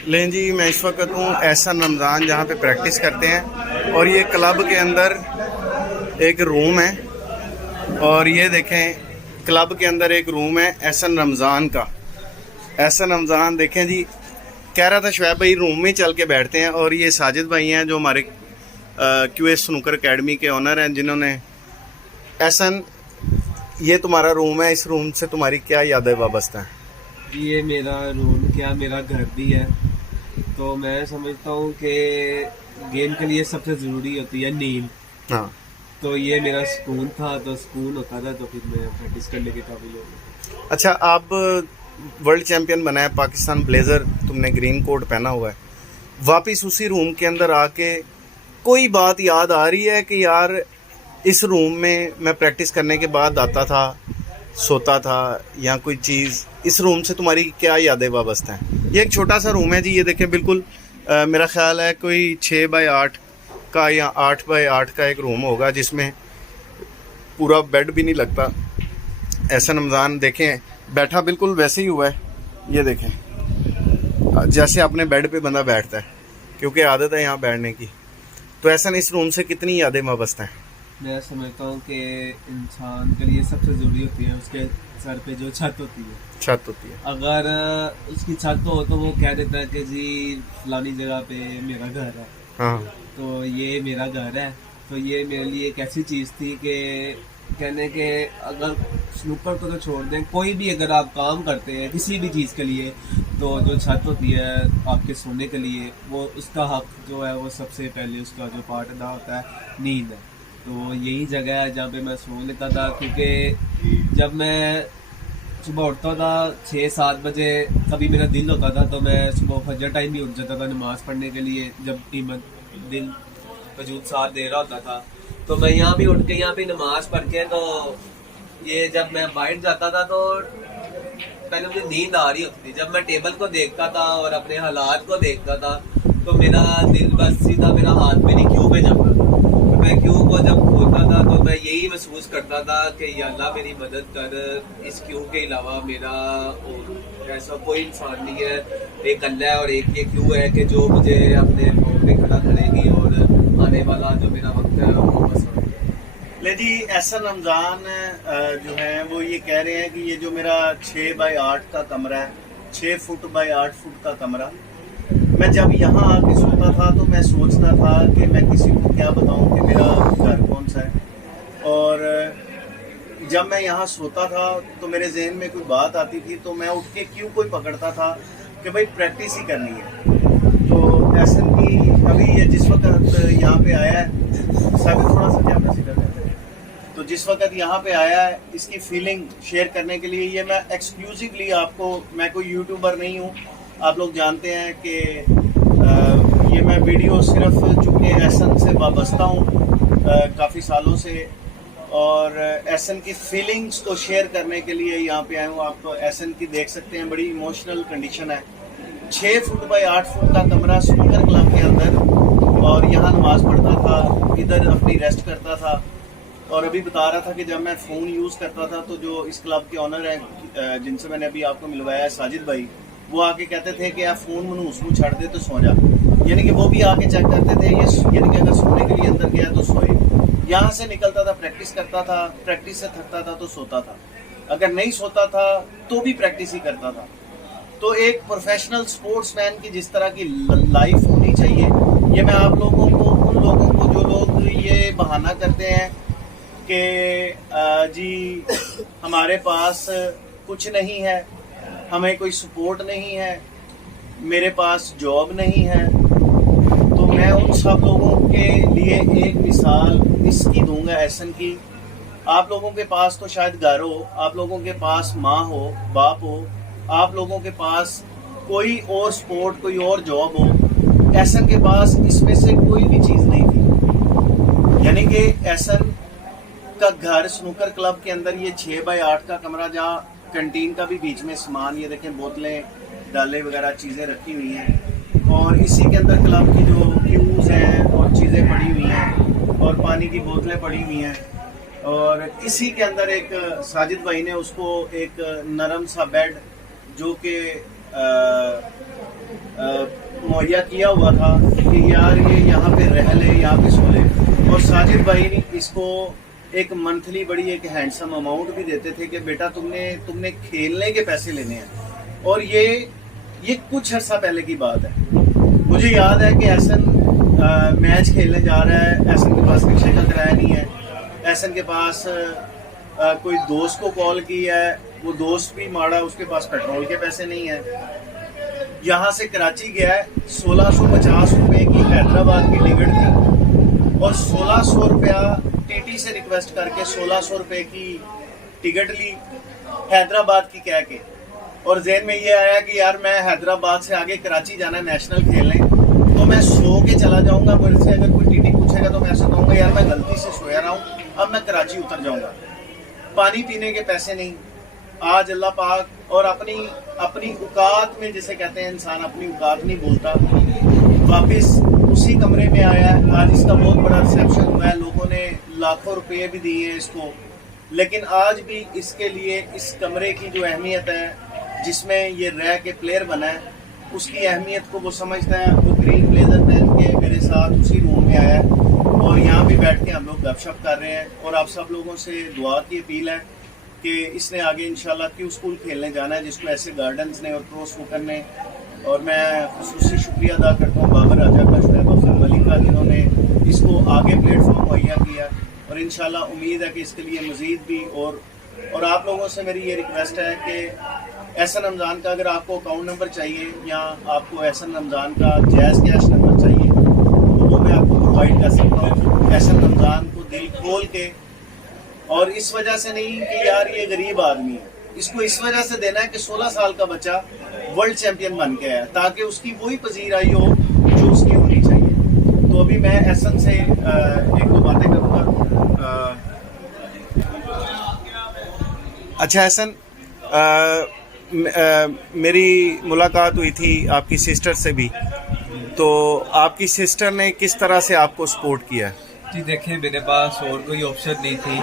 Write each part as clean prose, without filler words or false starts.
लें जी, मैं इस वक्त हूँ एहसन रमज़ान जहाँ पे प्रैक्टिस करते हैं और ये क्लब के अंदर एक रूम है। और ये देखें, क्लब के अंदर एक रूम है एहसन रमज़ान का। एहसन रमज़ान देखें जी, कह रहा था शुएब भाई रूम में चल के बैठते हैं। और ये साजिद भाई हैं जो हमारे क्यूएस स्नूकर एकेडमी के ओनर हैं, जिन्होंने एहसन, ये तुम्हारा रूम है, इस रूम से तुम्हारी क्या यादें वाबस्ता हैं? ये मेरा रूम क्या, मेरा घर भी है। तो मैं समझता हूँ कि गेम के लिए सबसे ज़रूरी होती है नींद। हाँ। तो ये मेरा सुकून था, तो सुकून होता था, तो फिर मैं प्रैक्टिस करने के काबिल हो गया। अच्छा, आप वर्ल्ड चैंपियन बना है, पाकिस्तान ब्लेज़र तुमने ग्रीन कोट पहना हुआ है, वापस उसी रूम के अंदर आके कोई बात याद आ रही है कि यार इस रूम में मैं प्रैक्टिस करने के बाद आता था, सोता था, या कोई चीज़ इस रूम से तुम्हारी क्या यादें वाबस्ता हैं? ये एक छोटा सा रूम है जी, ये देखें, बिल्कुल मेरा ख्याल है कोई 6 बाय 8 का या 8 बाय 8 का एक रूम होगा, जिसमें पूरा बेड भी नहीं लगता। ऐसा रमज़ान देखें बैठा बिल्कुल वैसे ही हुआ है, ये देखें जैसे अपने बेड पे बंदा बैठता है, क्योंकि आदत है यहाँ बैठने की। तो ऐसा इस रूम से कितनी यादें वाबस्ता हैं? मैं समझता हूँ कि इंसान के लिए सबसे ज़रूरी होती है उसके सर पे जो छत होती है। छत होती है। अगर उसकी छत हो तो वो कह देता है कि जी फलानी जगह पे मेरा घर है, हाँ। तो ये मेरा घर है। तो ये मेरे लिए एक ऐसी चीज़ थी कि कहने के, अगर स्नूकर को तो छोड़ दें, कोई भी अगर आप काम करते हैं किसी भी चीज़ के लिए, तो जो छत होती है आपके सोने के लिए, वो उसका हक जो है वो सबसे पहले उसका जो पार्ट अदा होता है नींद है। तो यही जगह है जहाँ पे मैं सो लेता था, क्योंकि जब मैं सुबह उठता था 6-7 बजे, कभी मेरा दिल होता था तो मैं सुबह फजर टाइम भी उठ जाता था नमाज़ पढ़ने के लिए, जब दिल वजूद साथ दे रहा होता था। तो मैं यहाँ भी उठ के यहाँ पे नमाज पढ़ के, तो ये जब मैं बाहर जाता था तो पहले मुझे नींद आ रही होती थी। जब मैं टेबल को देखता था और अपने हालात को देखता था, तो मेरा दिल बस सीधा मेरा हाथ मेरी क्यू पे जाता था। तो मैं क्यू को जब खोलता था तो मैं यही महसूस करता था कि या अल्लाह मेरी मदद कर, इस क्यू के अलावा मेरा और ऐसा कोई इंसान नहीं है, एक अल्लाह है और एक ये क्यू है कि जो मुझे अपने पाँव पे खड़ा करेगी और आने वाला जो मेरा वक्त है वो बस हो। ले जी, ऐसा रमज़ान जो है वो ये कह रहे हैं कि ये जो मेरा 6 बाय 8 का कमरा है, 6 फुट बाय 8 फुट का कमरा, मैं जब यहाँ आके सोता था तो मैं सोचता था कि मैं किसी को क्या बताऊँ कि मेरा घर कौन सा है। और जब मैं यहाँ सोता था तो मेरे जहन में कोई बात आती थी तो मैं उठ के क्यों कोई पकड़ता था कि भाई प्रैक्टिस ही करनी है। तो ऐसा की अभी ये जिस वक्त यहाँ पे आया है, सभी थोड़ा सा कैमरा सीधा करते हैं, तो जिस वक्त यहाँ पे आया है इसकी फीलिंग शेयर करने के लिए ये मैं एक्सक्लूसिवली आपको, मैं कोई यूट्यूबर नहीं हूँ, आप लोग जानते हैं कि ये मैं वीडियो सिर्फ चूँकि एहसन से वाबस्ता हूँ काफ़ी सालों से, और एहसन की फीलिंग्स को शेयर करने के लिए यहाँ पे आया हूँ। आप तो एहसन की देख सकते हैं, बड़ी इमोशनल कंडीशन है। 6 फुट बाय 8 फुट का कमरा स्नूकर क्लब के अंदर, और यहाँ नमाज़ पढ़ता था, इधर अपनी रेस्ट करता था। और अभी बता रहा था कि जब मैं फ़ोन यूज़ करता था तो जो इस क्लब के ऑनर हैं जिनसे मैंने अभी आपको मिलवाया है, साजिद भाई, वो आके कहते थे कि यार फ़ोन मनूस को छड़ दे तो सो जा, यानी कि वो भी आके चेक करते थे ये, यानी कि अगर सोने के लिए अंदर गया तो सोए। यहाँ से निकलता था, प्रैक्टिस करता था, प्रैक्टिस से थकता था तो सोता था, अगर नहीं सोता था तो भी प्रैक्टिस ही करता था। तो एक प्रोफेशनल स्पोर्ट्समैन की जिस तरह की लाइफ होनी चाहिए, ये मैं आप लोगों को, उन लोगों को जो लोग ये बहाना करते हैं कि जी हमारे पास कुछ नहीं है, हमें कोई सपोर्ट नहीं है, मेरे पास जॉब नहीं है, तो मैं उन सब लोगों के लिए एक मिसाल इसकी दूंगा एहसन की। आप लोगों के पास तो शायद घर हो, आप लोगों के पास माँ हो, बाप हो, आप लोगों के पास कोई और स्पोर्ट, कोई और जॉब हो, एहसन के पास इसमें से कोई भी चीज़ नहीं थी। यानी कि एहसन का घर स्नूकर क्लब के अंदर ये 6 बाय 8 का कमरा, जहाँ कैंटीन का भी बीच में सामान, ये देखें बोतलें, डाले वगैरह चीज़ें रखी हुई हैं, और इसी के अंदर क्लब की जो क्यूज़ हैं और चीज़ें पड़ी हुई हैं और पानी की बोतलें पड़ी हुई हैं, और इसी के अंदर एक साजिद भाई ने उसको एक नरम सा बेड जो कि मुहैया किया हुआ था कि यार ये यहाँ पे रह ले, यहाँ पे सो ले। और साजिद भाई ने इसको एक मंथली बड़ी एक हैंडसम अमाउंट भी देते थे कि बेटा तुमने खेलने के पैसे लेने हैं। और ये कुछ अर्सा पहले की बात है। मुझे याद है कि एहसन मैच खेलने जा रहा है, एहसन के पास रिक्शे का किराया नहीं है, एहसन के पास कोई दोस्त को कॉल की है, वो दोस्त भी माड़ा, उसके पास पेट्रोल के पैसे नहीं है। यहाँ से कराची गया है, 1650 रुपए की हैदराबाद की टिकट थी और 1600 रुपया टीटी से रिक्वेस्ट करके 1600 रुपए की टिकट ली हैदराबाद की कह के। और जेहन में ये आया कि यार मैं हैदराबाद से आगे कराची जाना है नेशनल खेलने, तो मैं सो के चला जाऊंगा। मेरे से अगर कोई टीटी पूछेगा तो मैं ऐसा कहूँगा यार मैं गलती से सोया रहा हूँ, अब मैं कराची उतर जाऊंगा। पानी पीने के पैसे नहीं। आज अल्लाह पाक और अपनी औकात में, जिसे कहते हैं इंसान अपनी औकात नहीं बोलता, वापस उसी कमरे में आया है। आज इसका बहुत बड़ा रिसेप्शन हुआ है, लोगों ने लाखों रुपए भी दिए हैं इसको, लेकिन आज भी इसके लिए इस कमरे की जो अहमियत है, जिसमें ये रह के प्लेयर बना है, उसकी अहमियत को वो समझता है। वो ग्रीन ब्लेजर पहन के मेरे साथ उसी रूम में आया है और यहाँ भी बैठ के हम लोग गपशप कर रहे हैं। और आप सब लोगों से दुआ की अपील है कि इसने आगे इंशाल्लाह क्यू स्कूल खेलने जाना है, जिसको ऐसे गार्डन्स ने और प्रो स्नूकर ने। और मैं खुसूसी शुक्रिया अदा करता हूँ बाबर राजा का, शुएब अफजल मलिक का, जिन्होंने इसको आगे प्लेटफॉर्म मुहैया किया। और इंशाल्लाह उम्मीद है कि इसके लिए मज़ीद भी और आप लोगों से मेरी ये रिक्वेस्ट है कि एहसन रमज़ान का अगर आपको अकाउंट नंबर चाहिए या आपको एहसन रमज़ान का जैज़ कैश नंबर चाहिए तो वो मैं आपको प्रोवाइड कर सकता हूँ। एहसन रमज़ान को दिल खोल के, और इस वजह से नहीं कि यार ये गरीब आदमी है, इसको इस वजह से देना है कि 16 साल का बच्चा वर्ल्ड चैंपियन बन के आया, ताकि उसकी वही पजीराई हो जो उसकी होनी चाहिए। तो अभी मैं एहसन से एक दो बातें करूँगा। अच्छा एहसन, मेरी मुलाकात हुई थी आपकी सिस्टर से भी, तो आपकी सिस्टर ने किस तरह से आपको सपोर्ट किया? जी देखिए, मेरे पास और कोई ऑप्शन नहीं थी,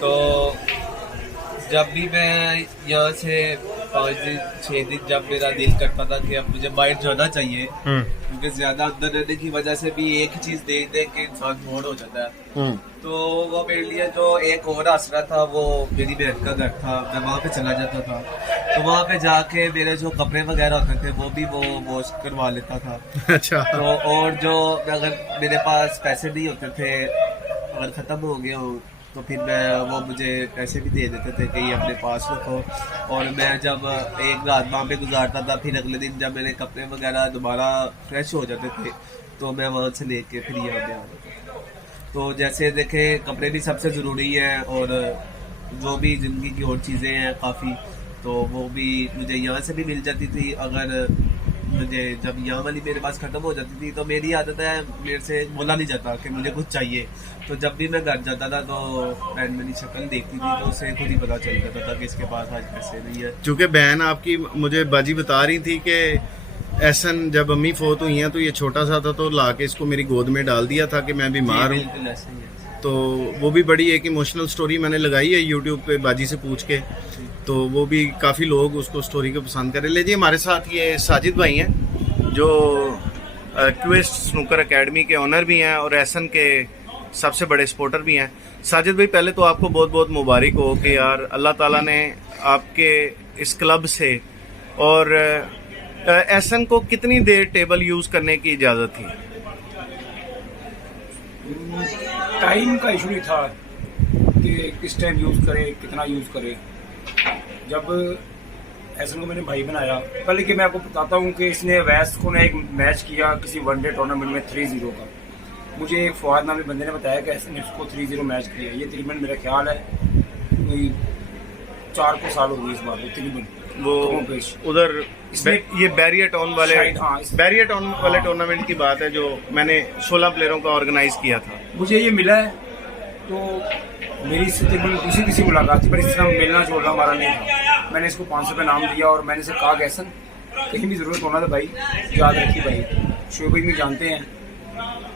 तो जब भी मैं यहाँ से 5 दिन 6 दिन जब मेरा दिल करता था कि अब मुझे बाहर जाना चाहिए, क्योंकि ज्यादा अंदर रहने की वजह से भी एक ही चीज देख देख के इंसान बोर हो जाता है, तो वो मेरे लिए जो एक और आसरा था वो मेरी बहन का घर था। मैं वहाँ पे चला जाता था, तो वहाँ पे जाके मेरे जो कपड़े वगैरह होते थे वो भी वो वॉश करवा लेता था। अच्छा। तो और जो अगर मेरे पास पैसे नहीं होते थे, अगर ख़त्म हो गए हो, तो फिर वो मुझे पैसे भी दे देते थे कि ये अपने पास रखो। और मैं जब एक रात वहाँ पे गुजारता था, फिर अगले दिन जब मेरे कपड़े वगैरह दोबारा फ्रेश हो जाते थे तो मैं वहाँ से लेके फिर यहाँ पे आ जाता था। तो जैसे देखे, कपड़े भी सबसे ज़रूरी हैं और जो भी ज़िंदगी की और चीज़ें हैं काफ़ी, तो वो भी मुझे यहाँ से भी मिल जाती थी। अगर मुझे जब यहाँ वाली मेरे पास ख़त्म हो जाती थी तो मेरी आदत है, मेरे से बोला नहीं जाता कि मुझे कुछ चाहिए, तो जब भी मैं घर जाता था तो बहन मेरी शक्ल देखती थी तो उसे खुद ही पता चल जाता था कि इसके पास आज पैसे नहीं है। चूँकि बहन आपकी मुझे बाजी बता रही थी कि एहसन जब अम्मी फोत हुई हैं तो ये छोटा सा था, तो ला के इसको मेरी गोद में डाल दिया था कि मैं बीमार हूँ। तो वो भी बड़ी एक इमोशनल स्टोरी मैंने लगाई है यूट्यूब पे बाजी से पूछ के, तो वो भी काफ़ी लोग उसको स्टोरी को पसंद करें। ले जी, हमारे साथ ये साजिद भाई हैं जो ट्विस्ट स्नूकर एकेडमी के ओनर भी हैं और एहसन के सबसे बड़े सपोर्टर भी हैं। साजिद भाई, पहले तो आपको बहुत बहुत मुबारक हो कि यार अल्लाह ताला ने आपके इस क्लब से, और एहसन को कितनी देर टेबल यूज़ करने की इजाज़त थी? टाइम का इशू नहीं था कि किस टाइम यूज़ करे, कितना यूज़ करे। जब एहसन को मैंने भाई बनाया, पहले कि मैं आपको बताता हूँ कि इसने वैस को ने एक मैच किया किसी वनडे टूर्नामेंट में 3-0 का। मुझे एक फवाद नामी बंदे ने बताया कि एहसन ने उसको 3-0 मैच किया। ये तकरीबन मेरा ख्याल है कोई 4 साल हो गई इस बात में तकरीबन। वो उधर ये बैरियर टाउन वाले हाँ, टूर्नामेंट की बात है जो मैंने 16 प्लेयरों का ऑर्गेनाइज किया था। मुझे ये मिला है, तो मेरी इससे तकरीबन किसी मुलाकात थी, पर इस तरह मिलना जोड़ना हमारा नहीं था। मैंने इसको 500 रुपये नाम दिया और मैंने इसे कहा कि एहसन कहीं भी ज़रूरत होना तो भाई याद रखिए। भाई शोएब भाई में जानते हैं,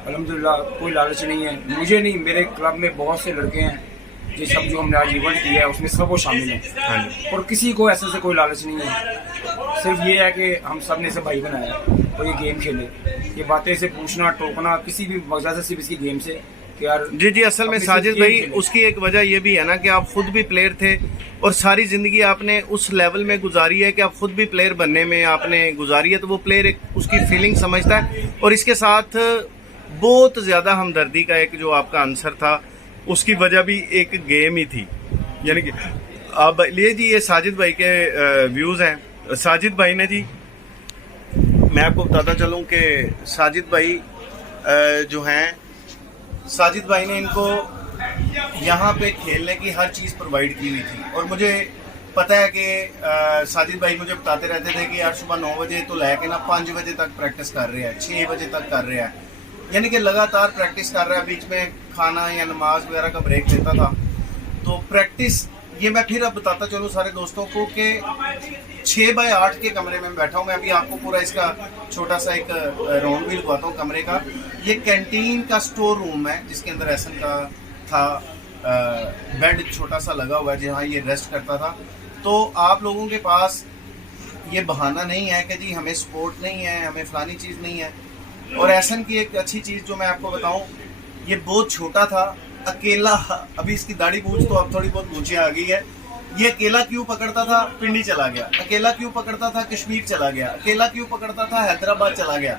अल्हम्दुलिल्लाह कोई लालच नहीं है, मुझे नहीं, मेरे क्लब में बहुत से लड़के हैं ये सब जो हमने आज इवेंट किया है उसमें सब वो शामिल हैं। और किसी को ऐसे से कोई लालच नहीं है सिर्फ ये है कि हम सब ने इसे भाई बनाया और ये गेम खेले। ये बातें से पूछना टोकना किसी भी वजह से सिर्फ इसकी गेम से कि यार जी जी, असल में अपनी साजिद सिर्फ भाई गेम खेले। उसकी एक वजह ये भी है ना कि आप खुद भी प्लेयर थे और सारी ज़िंदगी आपने उस लेवल में गुजारी है कि आप खुद भी प्लेयर बनने में आपने गुजारी है, तो वो प्लेयर एक उसकी फीलिंग समझता है। और इसके साथ बहुत ज़्यादा हमदर्दी का एक जो आपका आंसर था उसकी वजह भी एक गेम ही थी। यानी कि आप लिए जी, ये साजिद भाई के व्यूज़ हैं। साजिद भाई ने जी, मैं आपको बताता चलूँ कि साजिद भाई जो हैं, साजिद भाई ने इनको यहाँ पे खेलने की हर चीज़ प्रोवाइड की हुई थी। और मुझे पता है कि साजिद भाई मुझे बताते रहते थे कि यार सुबह 9 बजे तो लेके ना 5 बजे तक प्रैक्टिस कर रहे हैं, 6 बजे तक कर रहे हैं, यानी कि लगातार प्रैक्टिस कर रहा है। बीच में खाना या नमाज वगैरह का ब्रेक लेता था। तो प्रैक्टिस ये मैं फिर अब बताता चलूँ सारे दोस्तों को कि 6x8 के कमरे में बैठा हूँ मैं। अभी आपको पूरा इसका छोटा सा एक राउंड भी लगवाता हूँ कमरे का। ये कैंटीन का स्टोर रूम है जिसके अंदर एहसन का था बेड छोटा सा लगा हुआ है जहाँ ये रेस्ट करता था। तो आप लोगों के पास ये बहाना नहीं है कि जी हमें सपोर्ट नहीं है, हमें फलानी चीज़ नहीं है। और एहसन की एक अच्छी चीज़ जो मैं आपको बताऊँ, ये बहुत छोटा था, अकेला। अभी इसकी दाढ़ी मूंछ तो अब थोड़ी बहुत मूंछें आ गई है। ये अकेला क्यों पकड़ता था, पिंडी चला गया। अकेला क्यों पकड़ता था, कश्मीर चला गया। अकेला क्यों पकड़ता था, हैदराबाद चला गया।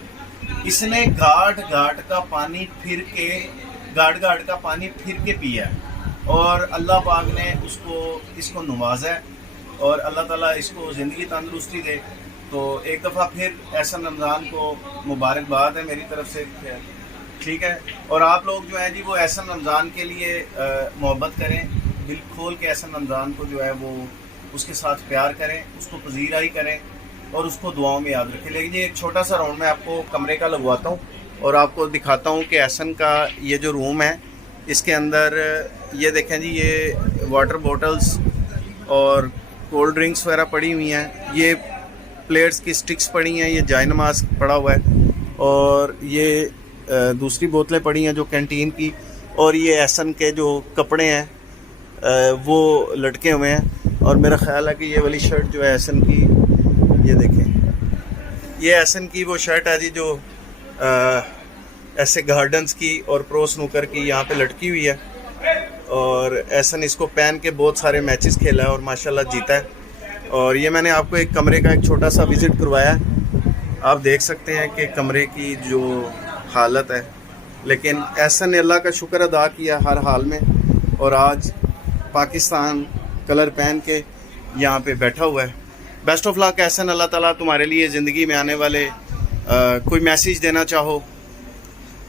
इसने घाट घाट का पानी फिर के पिया है। और अल्लाह पाक ने इसको नवाजा है और अल्लाह ताला इसको ज़िंदगी तंदुरुस्ती दे। तो एक दफ़ा फिर एहसन रमज़ान को मुबारकबाद है मेरी तरफ से, ठीक है। और आप लोग जो हैं जी वो एहसन रमज़ान के लिए मोहब्बत करें, दिल खोल के एहसन रमज़ान को जो है वो उसके साथ प्यार करें, उसको पजीराई करें और उसको दुआओं में याद रखें। लेकिन ये एक छोटा सा राउंड मैं आपको कमरे का लगवाता हूँ और आपको दिखाता हूँ कि एहसन का ये जो रूम है इसके अंदर ये देखें जी, ये वाटर बॉटल्स और कोल्ड ड्रिंक्स वगैरह पड़ी हुई हैं। ये प्लेट्स की स्टिक्स पड़ी हैं, ये जाय नमाज पड़ा हुआ है और ये दूसरी बोतलें पड़ी हैं जो कैंटीन की। और ये एहसन के जो कपड़े हैं वो लटके हुए हैं। और मेरा ख़्याल है कि ये वाली शर्ट जो है एहसन की, ये देखें, ये एहसन की वो शर्ट है जी जो ऐसे गार्डन्स की और प्रो स्नूकर की यहाँ पे लटकी हुई है। और एहसन इसको पहन के बहुत सारे मैचेस खेला है और माशाल्लाह जीता है। और ये मैंने आपको एक कमरे का एक छोटा सा विज़िट करवाया है। आप देख सकते हैं कि कमरे की जो हालत है, लेकिन एहसन ने अल्लाह का शुक्र अदा किया हर हाल में और आज पाकिस्तान कलर पहन के यहाँ पे बैठा हुआ है। बेस्ट ऑफ लक एहसन, अल्लाह ताला तुम्हारे लिए ज़िंदगी में आने वाले कोई मैसेज देना चाहो?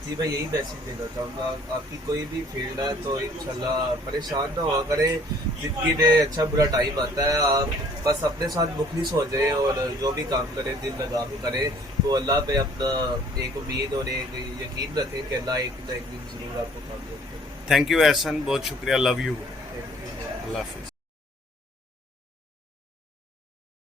जी मैं यही मैसेज देना चाहूँगा, आपकी कोई भी फील्ड है तो इंशाल्लाह परेशान ना हुआ करें। ज़िंदगी में अच्छा बुरा टाइम आता है, आप बस अपने साथ मुखलिस हो जाएं और जो भी काम करें दिल लगा के करें। तो अल्लाह पे अपना एक उम्मीद और एक यकीन रखें कि अल्लाह एक ना एक दिन ज़रूर आपको काम देगा। थैंक यू एहसन, बहुत शुक्रिया, लव यू, अल्लाह हाफिज़।